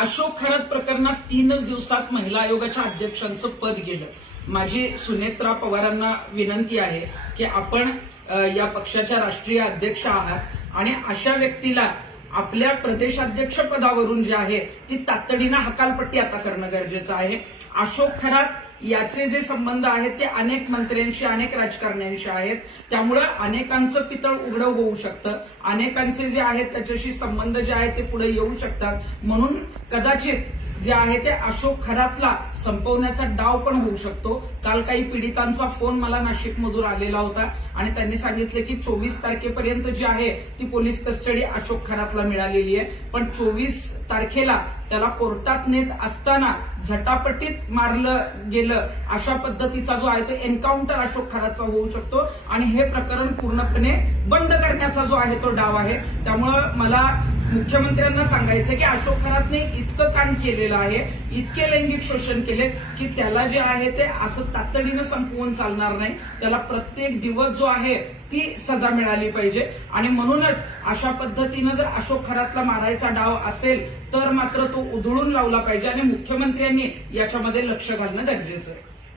अशोक खरात प्रकरणात 3च दिवसात महिला आयोगाच्या अध्यक्षांचं पद गेलं. माझी सुनेत्रा पवारांना विनंती आहे की आपण या पक्षाच्या राष्ट्रीय अध्यक्ष आहात आणि अशा व्यक्तीला आपल्या प्रदेशाध्यक्ष पदावरून जे आहे ती तातडीनं हकालपट्टी आता करणं गरजेचं आहे. अशोक खरात याचे जे संबंध आहेत ते अनेक मंत्र्यांशी अनेक राजकारण्यांशी आहेत. त्यामुळे अनेकांचं पितळ उघडं होऊ शकतं, अनेकांचे जे आहेत त्याच्याशी संबंध जे आहेत ते पुढे येऊ शकतात. म्हणून कदाचित जे आहे ते अशोक खरातला संपवण्याचा डाव पण होऊ शकतो. काल काही पीडितांचा फोन मला नाशिकमधून आलेला होता आणि त्यांनी सांगितले की 24 तारखेपर्यंत जी आहे ती पोलीस कस्टडी अशोक खरातला मिळालेली आहे, पण 24 तारखेला त्याला कोर्टात नेत असताना झटापटीत मारलं गेलं अशा पद्धतीचा जो आहे तो एन्काउंटर अशोक खरातचा होऊ शकतो आणि हे प्रकरण पूर्णपणे बंद करण्याचा जो आहे तो डाव आहे. त्यामुळं मला मुख्यमंत्र्यांना सांगायचं की अशोक खरातने इतकं काम केलेलं आहे, इतके लैंगिक शोषण केले की त्याला जे आहे ते असं तातडीनं संपवून चालणार नाही. त्याला प्रत्येक दिवस जो आहे ती सजा मिळाली पाहिजे आणि म्हणूनच अशा पद्धतीनं जर अशोक खरातला मारायचा डाव असेल तर मात्र तो उधळून लावला पाहिजे आणि मुख्यमंत्र्यांनी याच्यामध्ये लक्ष घालणं गरजेचं आहे.